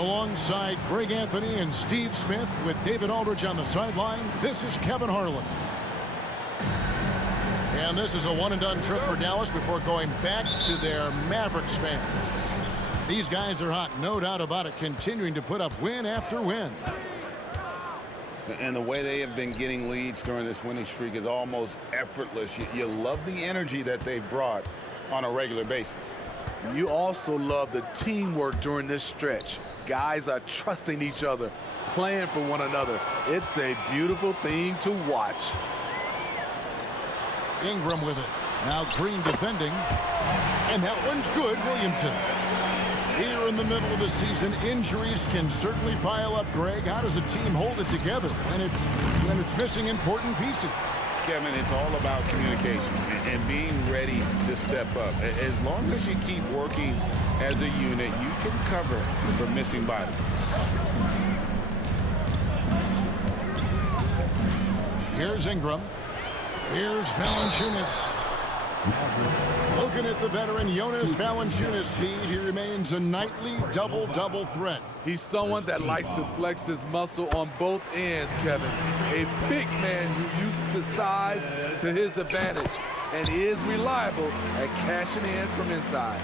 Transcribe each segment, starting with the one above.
Alongside Greg Anthony and Steve Smith with David Aldridge on the sideline, this is Kevin Harlan. And this is a one-and-done trip for Dallas before going back to their Mavericks fans. These guys are hot, no doubt about it, continuing to put up win after win. And the way they have been getting leads during this winning streak is almost effortless. You love the energy that they've brought on a regular basis. You also love the teamwork during this stretch. Guys are trusting each other, playing for one another. It's a beautiful thing to watch. Ingram with it. Now Green defending. And that one's good, Williamson. Here in the middle of the season, injuries can certainly pile up, Greg. How does a team hold it together when it's missing important pieces? Kevin, it's all about communication and being ready to step up. As long as you keep working as a unit, you can cover for missing bodies. Here's Ingram. Here's Valanciunas. Looking at the veteran Jonas Valanciunas' speed, he remains a nightly double-double threat. He's someone that likes to flex his muscle on both ends, Kevin. A big man who uses his size to his advantage and is reliable at cashing in from inside.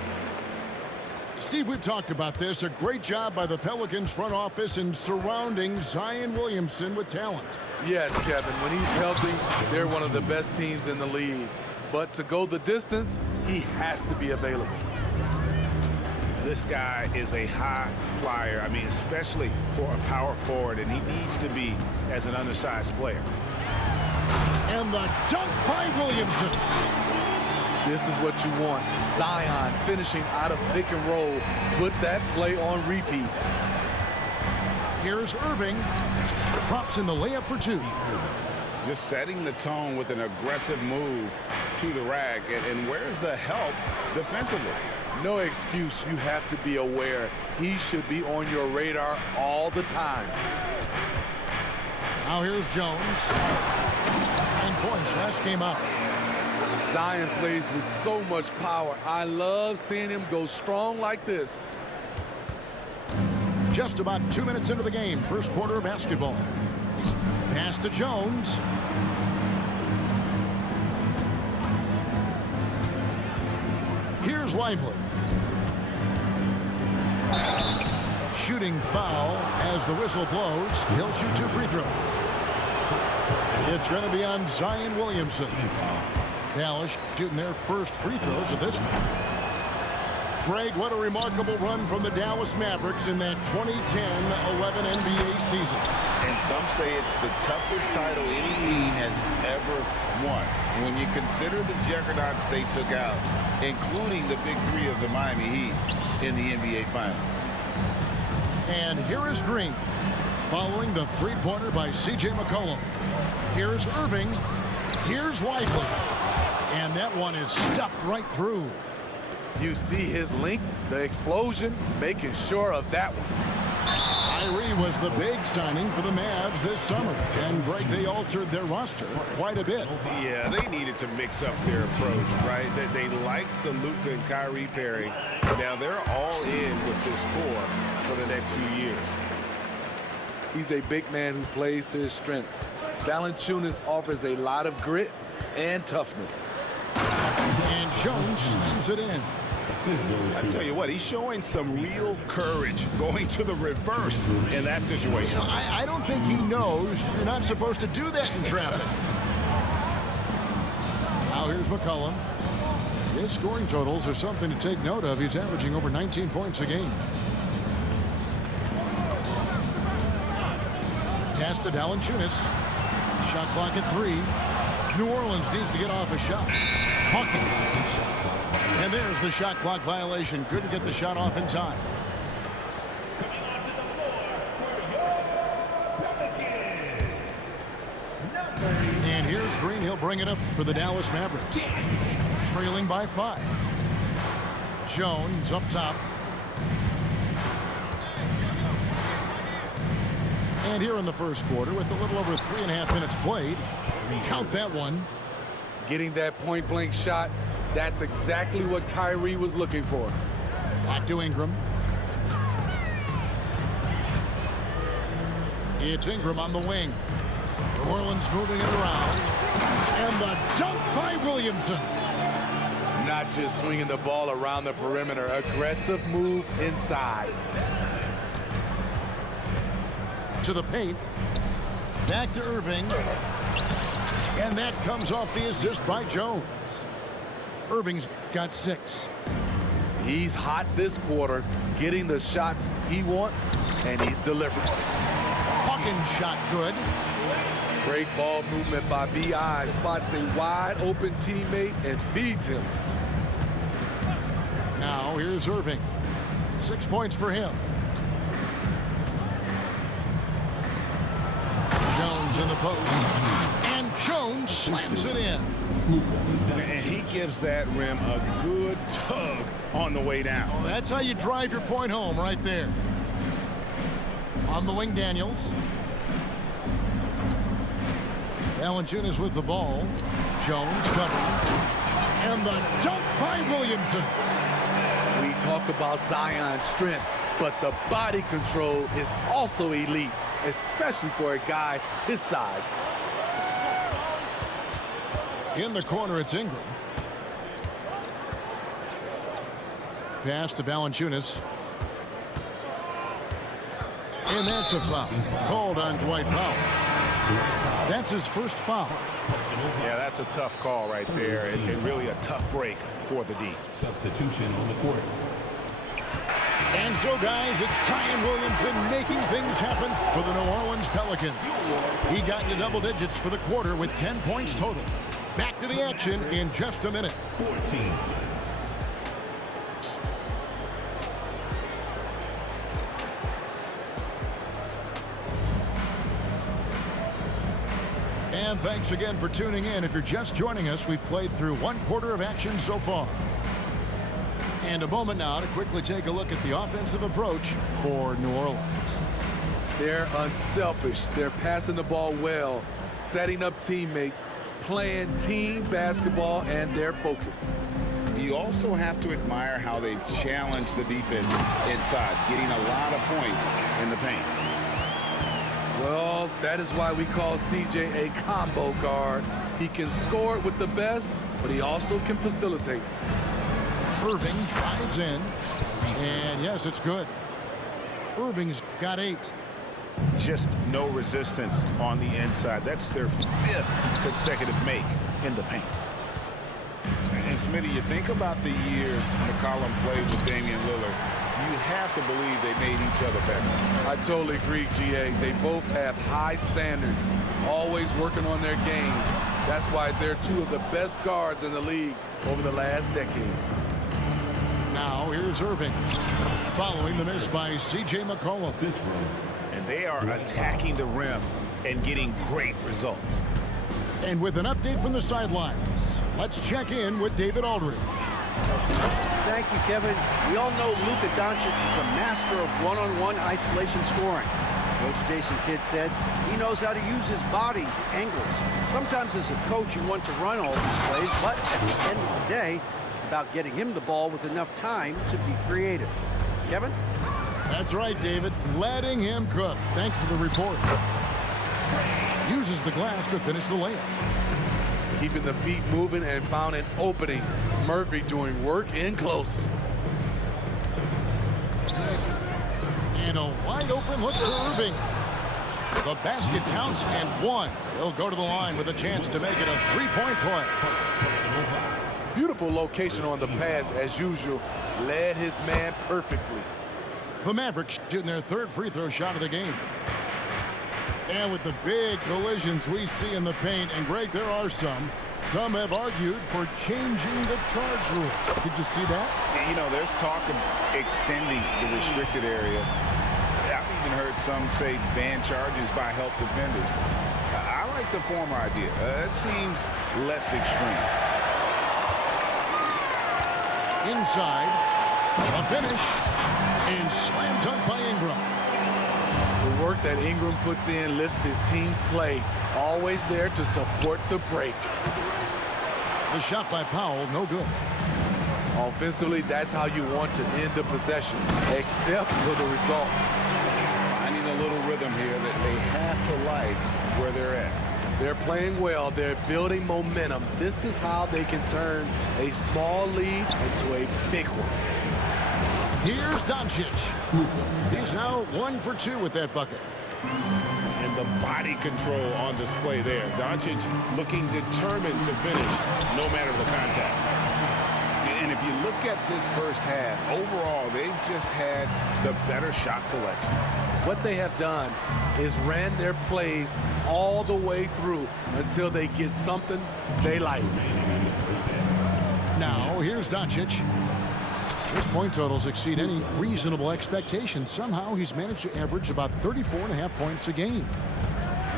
Steve, we've talked about this. A great job by the Pelicans front office in surrounding Zion Williamson with talent. Yes, Kevin, when he's healthy, they're one of the best teams in the league. But to go the distance, he has to be available. This guy is a high flyer. I mean, especially for a power forward, and he needs to be as an undersized player. And the dunk by Williamson. This is what you want. Zion finishing out of pick and roll. Put that play on repeat. Here's Irving. Drops in the layup for two. Just setting the tone with an aggressive move to the rack. And where's the help defensively? No excuse. You have to be aware. He should be on your radar all the time. Now here's Jones. 9 points last game out. Zion plays with so much power. I love seeing him go strong like this. Just about 2 minutes into the game, first quarter of basketball. Pass to Jones. Here's Lively. Shooting foul as the whistle blows. He'll shoot 2 free throws. It's going to be on Zion Williamson. Dallas shooting their first free throws of this. Greg, what a remarkable run from the Dallas Mavericks in that 2010-11 NBA season. And some say it's the toughest title any team has ever won. When you consider the juggernauts they took out, including the big three of the Miami Heat in the NBA Finals. And here is Green, following the three-pointer by C.J. McCollum. Here's Irving. Here's Lively. And that one is stuffed right through. You see his length, the explosion, making sure of that one. Kyrie was the big signing for the Mavs this summer. And, Greg, they altered their roster quite a bit. Yeah, they needed to mix up their approach, right? They liked the Luka and Kyrie pairing. Now they're all in with this core for the next few years. He's a big man who plays to his strengths. Valanciunas offers a lot of grit and toughness. And Jones slams it in. I tell you what, he's showing some real courage going to the reverse in that situation. I don't think he knows you're not supposed to do that in traffic. Now here's McCollum. His scoring totals are something to take note of. He's averaging over 19 points a game. Pass to Valanciunas. Shot clock at 3. New Orleans needs to get off a shot. Hawkins. And there's the shot clock violation. Couldn't get the shot off in time. And here's Green. He'll bring it up for the Dallas Mavericks. Trailing by 5. Jones up top. And here in the first quarter with a little over 3.5 minutes played. Count that one. Getting that point-blank shot, that's exactly what Kyrie was looking for. Back to Ingram. It's Ingram on the wing. New Orleans moving it around. And the dunk by Williamson. Not just swinging the ball around the perimeter. Aggressive move inside. To the paint. Back to Irving. And that comes off the assist by Jones. Irving's got 6. He's hot this quarter, getting the shots he wants, and he's delivering. Hawkins shot good. Great ball movement by B.I. Spots a wide open teammate and feeds him. Now here's Irving. 6 points for him. Jones in the post. And Jones slams it in. And he gives that rim a good tug on the way down. Oh, that's how you drive your point home right there. On the wing, Daniels. Valanciunas with the ball. Jones covering. And the dunk by Williamson. We talk about Zion's strength, but the body control is also elite, especially for a guy his size. In the corner, it's Ingram. Pass to Valanciunas. And that's a foul. Called on Dwight Powell. That's his first foul. Yeah, that's a tough call right there, and really a tough break for the D. Substitution on the court. And so, guys, it's Zion Williamson making things happen for the New Orleans Pelicans. He got into double digits for the quarter with 10 points total. Back to the action in just a minute. 14. And thanks again for tuning in. If you're just joining us, we've played through 1 quarter of action so far. And a moment now to quickly take a look at the offensive approach for New Orleans. They're unselfish. They're passing the ball well, setting up teammates, playing team basketball, and their focus. You also have to admire how they've challenged the defense inside, getting a lot of points in the paint. Well, that is why we call CJ a combo guard. He can score with the best, but he also can facilitate. Irving drives in, and yes, it's good. Irving's got 8. Just no resistance on the inside. That's their 5th consecutive make in the paint. And Smitty, you think about the years McCollum played with Damian Lillard, you have to believe they made each other better. I totally agree, GA. They both have high standards, always working on their games. That's why they're 2 of the best guards in the league over the last decade. Now here's Irving, following the miss by C.J. McCollum. And they are attacking the rim and getting great results. And with an update from the sidelines, let's check in with David Aldridge. Thank you, Kevin. We all know Luka Doncic is a master of one-on-one isolation scoring. Coach Jason Kidd said he knows how to use his body, angles. Sometimes as a coach you want to run all these plays, but at the end of the day, it's about getting him the ball with enough time to be creative. Kevin? That's right, David. Letting him cook. Thanks for the report. Uses the glass to finish the layup. Keeping the feet moving and found an opening. Murphy doing work in close. And a wide open look for Irving. The basket counts and 1. He'll go to the line with a chance to make it a 3-point play. Beautiful location on the pass as usual. Led his man perfectly. The Mavericks shooting their 3rd free throw shot of the game. And with the big collisions we see in the paint, and Greg, there are some have argued for changing the charge rule. Did you see that? And, you know, there's talk of extending the restricted area. I've even heard some say ban charges by help defenders. I like the former idea. It seems less extreme. Inside, a finish, and slam dunk by Ingram. The work that Ingram puts in lifts his team's play. Always there to support the break. The shot by Powell, no good. Offensively, that's how you want to end the possession, except for the result. Finding the little rhythm here that they have to like where they're at. They're playing well. They're building momentum. This is how they can turn a small lead into a big one. Here's Doncic. He's now 1 for 2 with that bucket. And the body control on display there. Doncic looking determined to finish no matter the contact. And if you look at this first half, overall, they've just had the better shot selection. What they have done is ran their plays all the way through until they get something they like. Now, here's Doncic. His point totals exceed any reasonable expectations. Somehow, he's managed to average about 34.5 points a game.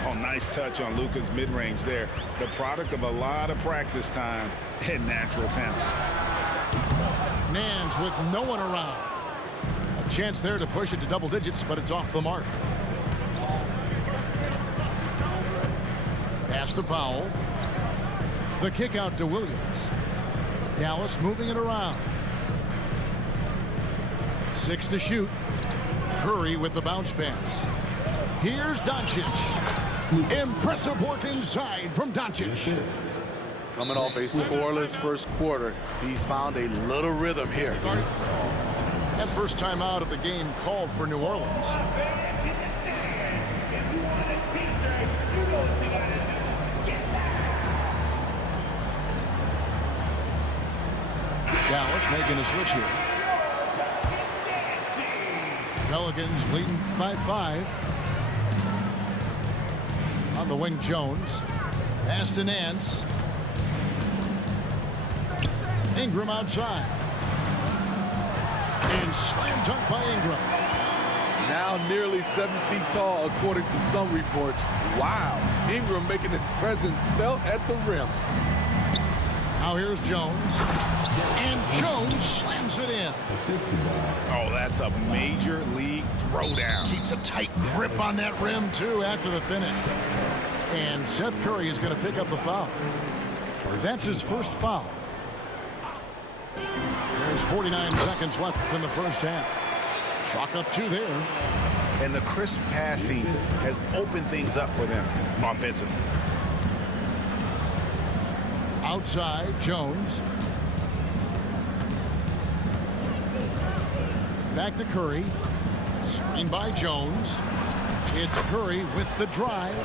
Oh, nice touch on Luka's mid-range there. The product of a lot of practice time and natural talent. Nance with no one around. A chance there to push it to double digits, but it's off the mark. Pass to Powell. The kick out to Williams. Dallas moving it around. 6 to shoot. Curry with the bounce pass. Here's Doncic. Impressive work inside from Doncic. Coming off a scoreless first quarter, he's found a little rhythm here. That first time out of the game called for New Orleans. Dallas making a switch here. Pelicans leading by 5. On the wing, Jones. Pass to Nance. Ingram outside. And slam dunk by Ingram. Now nearly 7 feet tall, according to some reports. Wow, Ingram making his presence felt at the rim. Now here's Jones. And Jones slams it in. Oh, that's a major league throwdown. Keeps a tight grip on that rim, too, after the finish. And Seth Curry is going to pick up the foul. That's his first foul. There's 49 seconds left in the first half. Chalk up 2 there. And the crisp passing has opened things up for them offensively. Outside, Jones. Back to Curry. Screen by Jones. It's Curry with the drive.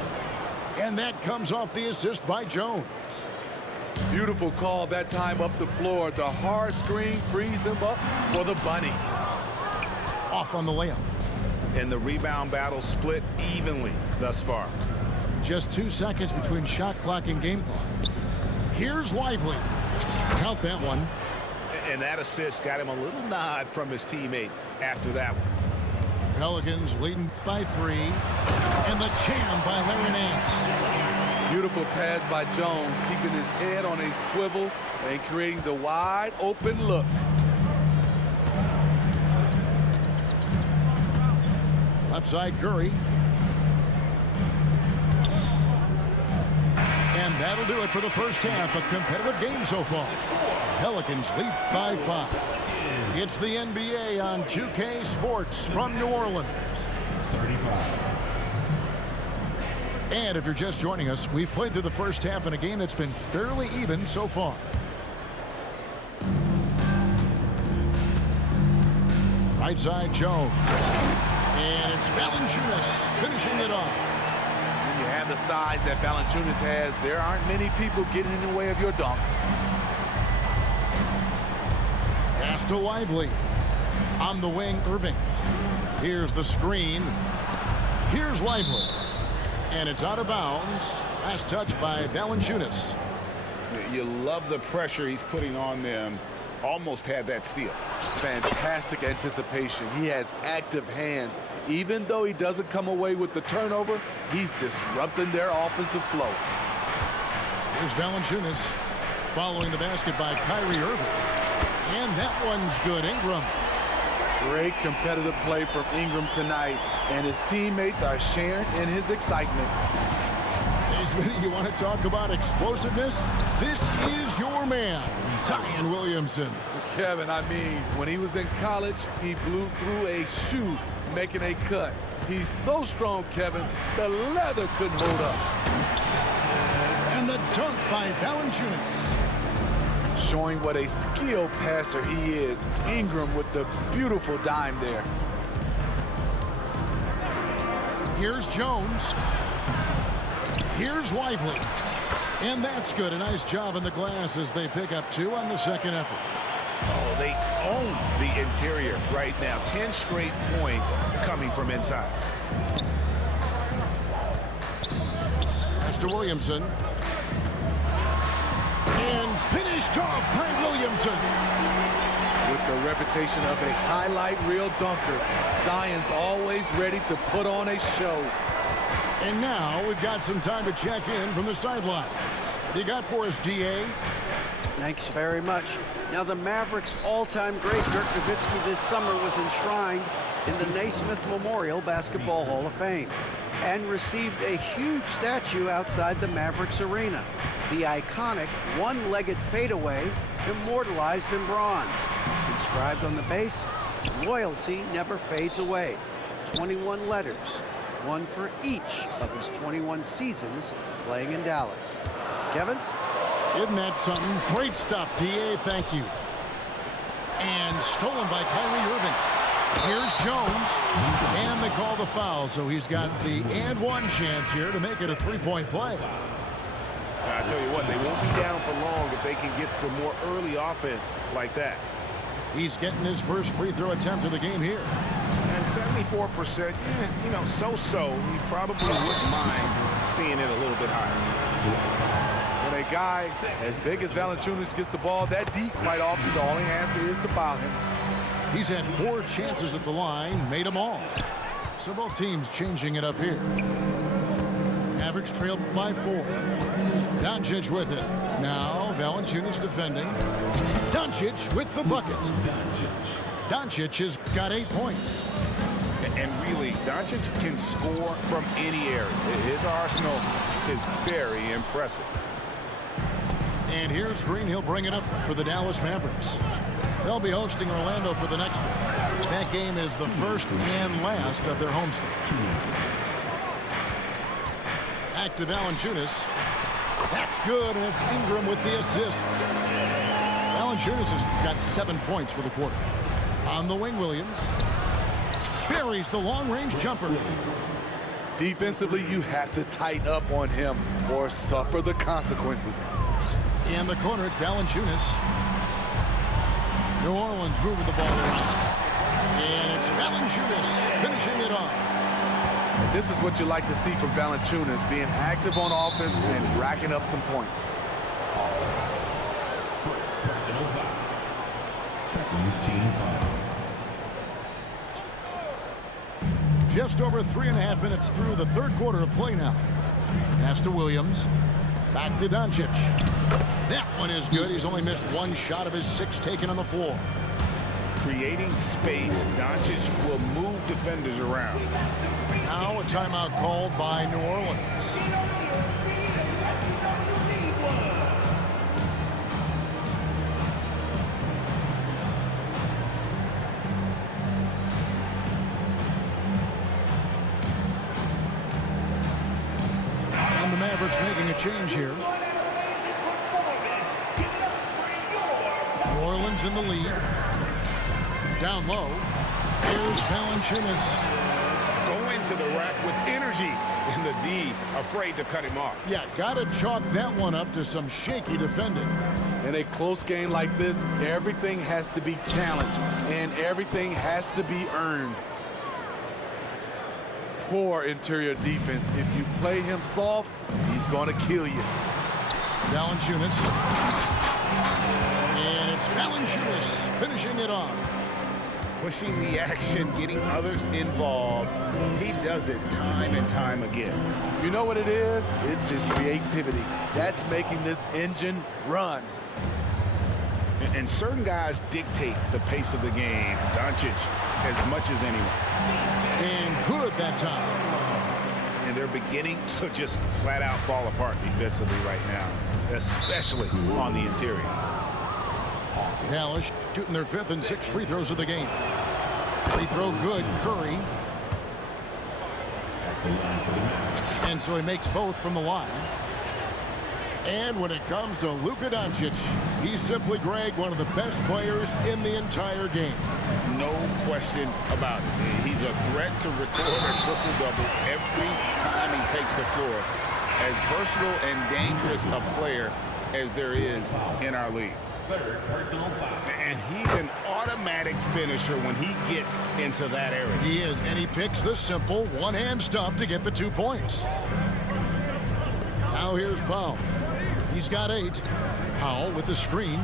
And that comes off the assist by Jones. Beautiful call that time up the floor. The hard screen frees him up for the bunny. Off on the layup. And the rebound battle split evenly thus far. Just 2 seconds between shot clock and game clock. Here's Lively. Count that one. And that assist got him a little nod from his teammate after that one. Pelicans leading by 3. And the jam by Larry Nance. Beautiful pass by Jones, keeping his head on a swivel and creating the wide open look. Left side, Curry. And that'll do it for the first half. A competitive game so far. Pelicans lead by 5. It's the NBA on 2K Sports from New Orleans. 35. And if you're just joining us, we've played through the first half in a game that's been fairly even so far. Right side, Jones. And it's Valanciunas finishing it off. When you have the size that Valanciunas has, there aren't many people getting in the way of your dunk. Pass to Lively. On the wing, Irving. Here's the screen. Here's Lively. And it's out of bounds. Last touch by Valanciunas. You love the pressure he's putting on them. Almost had that steal. Fantastic anticipation. He has active hands. Even though he doesn't come away with the turnover, he's disrupting their offensive flow. Here's Valanciunas following the basket by Kyrie Irving. And that one's good. Ingram. Great competitive play from Ingram tonight, and his teammates are sharing in his excitement. Hey, Smitty, you want to talk about explosiveness? This is your man, Zion Williamson. Kevin, I mean, when he was in college, he blew through a shoe making a cut. He's so strong, Kevin, the leather couldn't hold up. And the dunk by Valanciunas. Showing what a skilled passer he is. Ingram with the beautiful dime there. Here's Jones. Here's Lively. And that's good. A nice job in the glass as they pick up 2 on the second effort. Oh, they own the interior right now. 10 straight points coming from inside. Pass to Williamson. And finished off by Williamson. With the reputation of a highlight reel dunker, Zion's always ready to put on a show. And now we've got some time to check in from the sidelines. You got for us, D.A.? Thanks very much. Now, the Mavericks' all-time great Dirk Nowitzki this summer was enshrined in the Naismith Memorial Basketball Hall of Fame and received a huge statue outside the Mavericks arena. The iconic one-legged fadeaway immortalized in bronze. Inscribed on the base, loyalty never fades away. 21 letters, one for each of his 21 seasons playing in Dallas. Kevin? Isn't that something? Great stuff, D.A. Thank you. And stolen by Kyrie Irving. Here's Jones. And they call the foul, so he's got the and one chance here to make it a three-point play. I tell you what, they won't be down for long if they can get some more early offense like that. He's getting his first free throw attempt of the game here. And 74%, you know, so-so. He probably wouldn't mind seeing it a little bit higher. When a guy as big as Valanciunas gets the ball that deep, quite often the only answer is to foul him. He's had 4 chances at the line, made them all. So both teams changing it up here. Mavericks trailed by 4. Doncic with it. Now Valanciunas defending. Doncic with the bucket. Doncic has got 8 points. And really, Doncic can score from any area. His arsenal is very impressive. And here's Green. He'll bring it up for the Dallas Mavericks. They'll be hosting Orlando for the next one. That game is the first and last of their homestand. Back to Valanciunas. That's good, and it's Ingram with the assist. Valanciunas has got 7 points for the quarter. On the wing, Williams buries the long-range jumper. Defensively, you have to tighten up on him or suffer the consequences. In the corner, it's Valanciunas. New Orleans moving the ball around. And it's Valanciunas finishing it off. And this is what you like to see from Valanciunas, being active on offense and racking up some points. Just over 3.5 minutes through the third quarter of play now. Pass to Williams. Back to Doncic. That one is good. He's only missed 1 shot of his 6 taken on the floor. Creating space, Doncic will move defenders around. Now a timeout called by New Orleans. And the Mavericks making a change here. New Orleans in the lead. Down low. Here's Valanciunas. Go into the rack with energy. And the D afraid to cut him off. Yeah, got to chalk that one up to some shaky defending. In a close game like this, everything has to be challenged and everything has to be earned. Poor interior defense. If you play him soft, he's going to kill you. Valanciunas. And it's Valanciunas finishing it off. Pushing the action, getting others involved. He does it time and time again. You know what it is? It's his creativity. That's making this engine run. And certain guys dictate the pace of the game. Doncic as much as anyone. And good that time. And they're beginning to just flat out fall apart defensively right now, especially on the interior. Dallas shooting their 5th and 6th free throws of the game. Free throw good. Curry And so he makes both from the line. And when it comes to Luka Doncic, he's simply, Greg, one of the best players in the entire game. No question about it. He's a threat to record a triple-double every time he takes the floor. As versatile and dangerous a player as there is in our league. And he's an automatic finisher when he gets into that area. He is, and he picks the simple one-hand stuff to get the 2 points. Now here's Powell. He's got 8. Powell with the screen.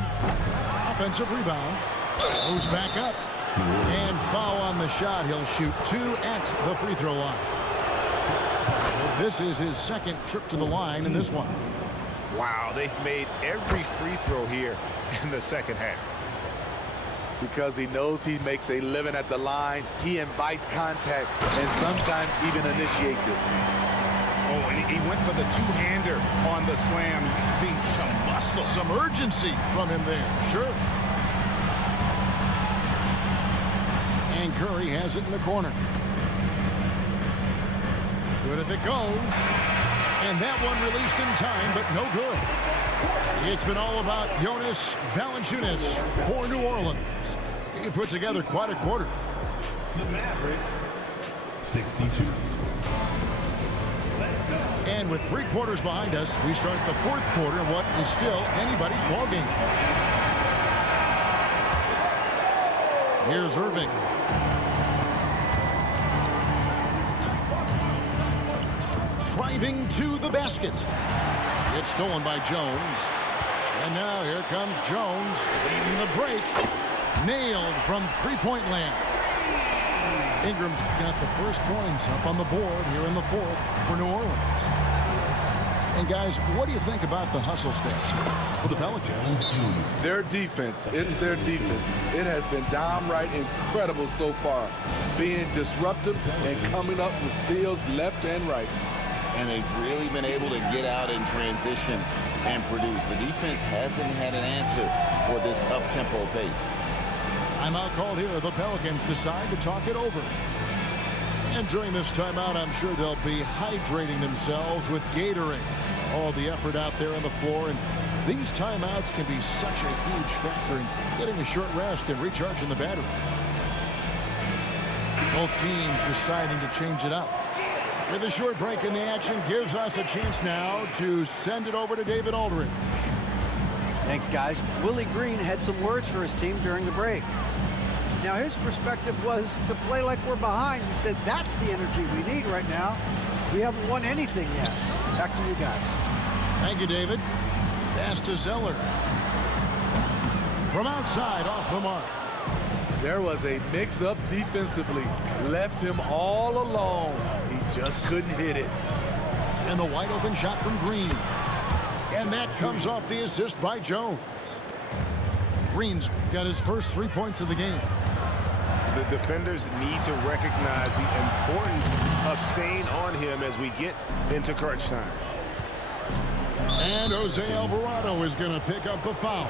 Offensive rebound. Goes back up. And foul on the shot. He'll shoot 2 at the free throw line. This is his second trip to the line in this one. Wow, they've made every free throw here in the second half. Because he knows he makes a living at the line, he invites contact and sometimes even initiates it. Oh, and he went for the two-hander on the slam. You see some muscle. Some urgency from him there, sure. And Curry has it in the corner. Good if it goes. And that one released in time, but no good. It's been all about Jonas Valanciunas for New Orleans. He put together quite a quarter. The Mavericks, 62. And with 3 quarters behind us, we start the 4th quarter, what is still anybody's ballgame. Here's Irving. Driving to the basket. It's stolen by Jones. And now here comes Jones leading the break. Nailed from three-point land. Ingram's got the first points up on the board here in the 4th for New Orleans. And guys, what do you think about the hustle stats with the Pelicans? Their defense, it's their defense. It has been downright incredible so far. Being disruptive and coming up with steals left and right. And they've really been able to get out in transition and produce. The defense hasn't had an answer for this up-tempo pace. Timeout called here. The Pelicans decide to talk it over. And during this timeout, I'm sure they'll be hydrating themselves with Gatorade. All the effort out there on the floor. And these timeouts can be such a huge factor in getting a short rest and recharging the battery. Both teams deciding to change it up. With a short break in the action, gives us a chance now to send it over to David Aldridge. Thanks, guys. Willie Green had some words for his team during the break. Now, his perspective was to play like we're behind. He said that's the energy we need right now. We haven't won anything yet. Back to you guys. Thank you, David. Pass to Zeller. From outside, off the mark. There was a mix-up defensively. Left him all alone. He just couldn't hit it. And the wide open shot from Green. And that comes off the assist by Jones. Green's got his first 3 points of the game. The defenders need to recognize the importance of staying on him as we get into crunch time. And Jose Alvarado is going to pick up the foul.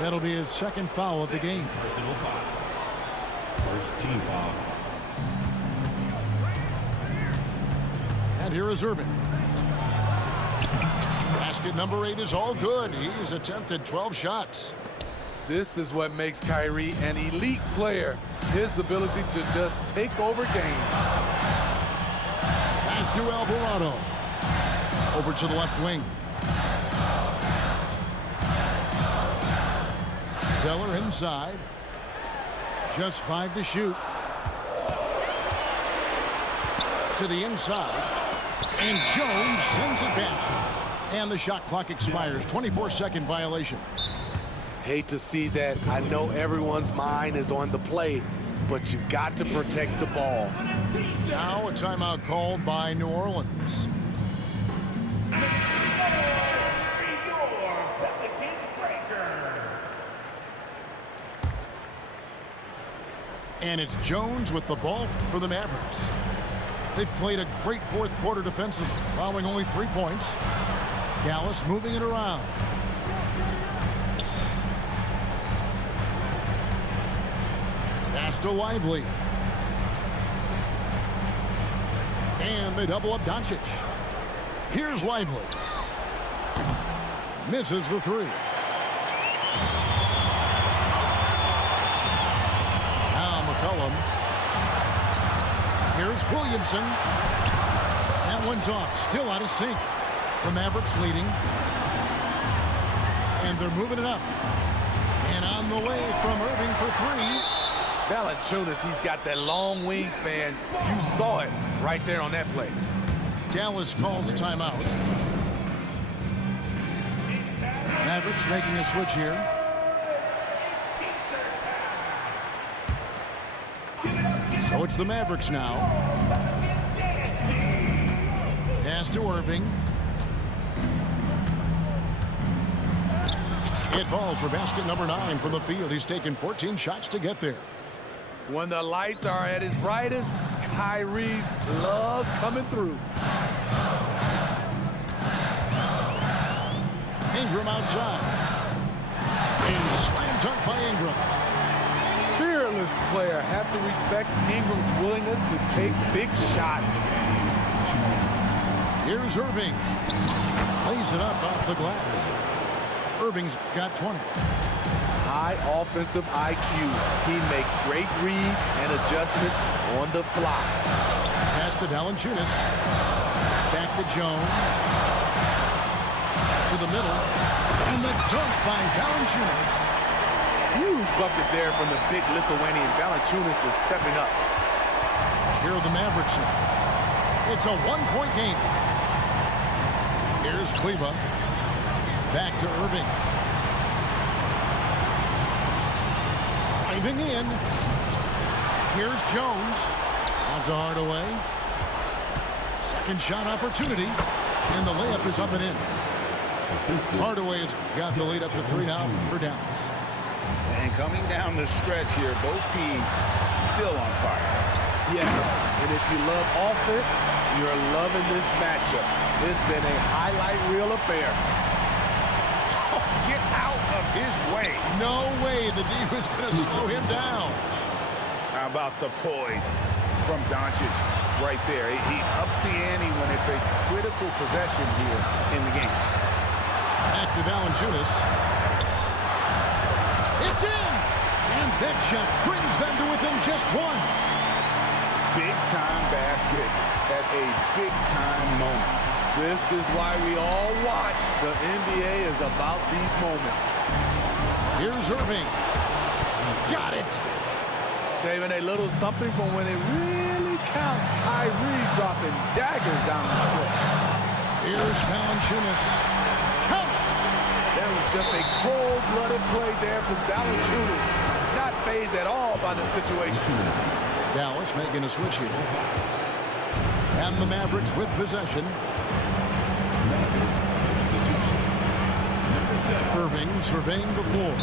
That'll be his second foul of the game. Personal foul. First team foul. And here is Irving. Basket number 8 is all good. He's attempted 12 shots. This is what makes Kyrie an elite player. His ability to just take over games. Back to Alvarado. Over to the left wing. Zeller inside. Just 5 to shoot. To the inside. And Jones sends it back. And the shot clock expires. 24-second violation. Hate to see that. I know everyone's mind is on the play, but you've got to protect the ball. Now a timeout called by New Orleans. And it's Jones with the ball for the Mavericks. They've played a great 4th quarter defensively, allowing only 3 points. Dallas moving it around. Pass to Lively. And they double up Doncic. Here's Lively. Misses the three. Now McCollum. Here's Williamson. That one's off. Still out of sync. The Mavericks leading. And they're moving it up. And on the way from Irving for three. Valanciunas, he's got that long wingspan. You saw it right there on that play. Dallas calls timeout. Mavericks making a switch here. So it's the Mavericks now. Pass to Irving. It falls for basket number 9 from the field. He's taken 14 shots to get there. When the lights are at his brightest, Kyrie loves coming through. Ingram outside. And slam dunk by Ingram. Fearless player. Have to respect Ingram's willingness to take big shots. Here's Irving. Lays it up off the glass. Irving's got 20. High offensive IQ. He makes great reads and adjustments on the fly. Pass to Valanciunas. Back to Jones. To the middle. And the dunk by Valanciunas. Huge bucket there from the big Lithuanian. Valanciunas is stepping up. Here are the Mavericks now. It's a one-point game. Here's Kleba. Back to Irving. Driving in. Here's Jones. On to Hardaway. Second shot opportunity. And the layup is up and in. Hardaway has got the lead up to 3 now for Dallas. And coming down the stretch here, both teams still on fire. Yes, and if you love offense, you're loving this matchup. It's been a highlight reel affair. Oh, get out of his way. No way the D was going to slow him down. How about the poise from Doncic right there? He ups the ante when it's a critical possession here in the game. Back to Valanciunas. It's in! And that shot brings them to within just 1. Big-time basket at a big-time moment. This is why we all watch. The NBA is about these moments. Here's Irving. Got it. Saving a little something from when it really counts. Kyrie dropping daggers down the stretch. Here's Valanciunas. Count it. That was just a cold-blooded play there from Valanciunas. Not fazed at all by the situation. Dallas making a switch here. And the Mavericks with possession. Irving surveying the floor.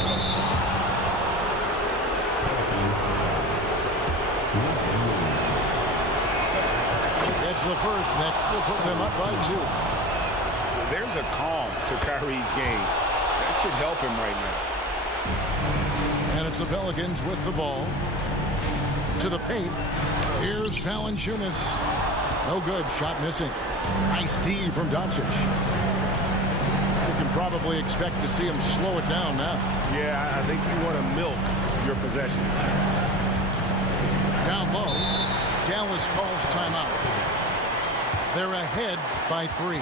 It's the first that will put them up by 2. There's a calm to Kyrie's game. That should help him right now. And it's the Pelicans with the ball. To the paint. Here's Valanciunas. No good. Shot missing. Nice D from Doncic. You can probably expect to see him slow it down now. Yeah, I think you want to milk your possessions. Down low. Dallas calls timeout. They're ahead by 3.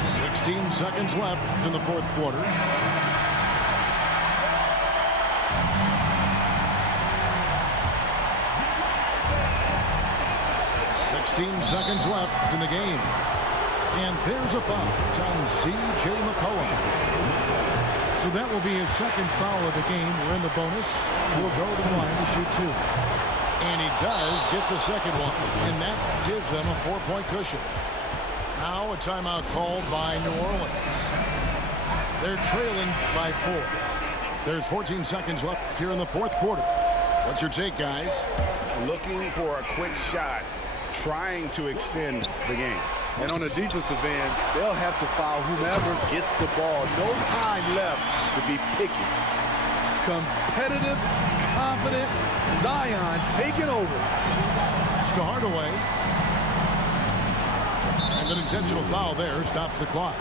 16 seconds left in the fourth quarter. Seconds left in the game. And there's a foul. It's on C.J. McCollum. So that will be his second foul of the game. We're in the bonus. He'll go to the line to shoot 2. And he does get the second one. And that gives them a 4-point cushion. Now a timeout called by New Orleans. They're trailing by 4. There's 14 seconds left here in the fourth quarter. What's your take, guys? Looking for a quick shot, trying to extend the game. And on the defensive end, they'll have to foul whomever gets the ball. No time left to be picky. Competitive, confident, Zion taking over. It's to Hardaway. And an intentional foul there stops the clock.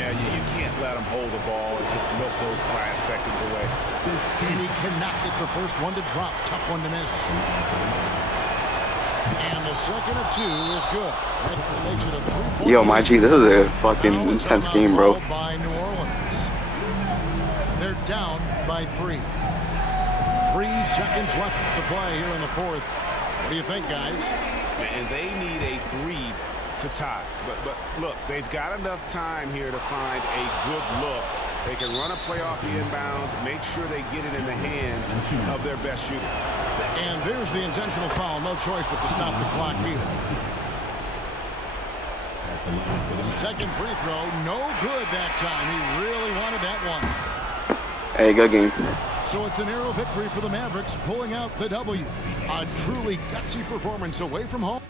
Yeah, you can't let him hold the ball and just milk those last seconds away. And he cannot get the first one to drop. Tough one to miss. And the second of two is good. That makes it a 3-point. Yo, my G, this is a fucking Now a intense timeout game, bro. called by New Orleans. They're down by 3. 3 seconds left to play here in the fourth. What do you think, guys? And they need a 3 to tie. But look, they've got enough time here to find a good look. They can run a play off the inbounds, make sure they get it in the hands of their best shooter. And there's the intentional foul. No choice but to stop the clock here. Second free throw, no good that time. He really wanted that one. Hey, good game. So it's a narrow victory for the Mavericks, pulling out the W. A truly gutsy performance away from home.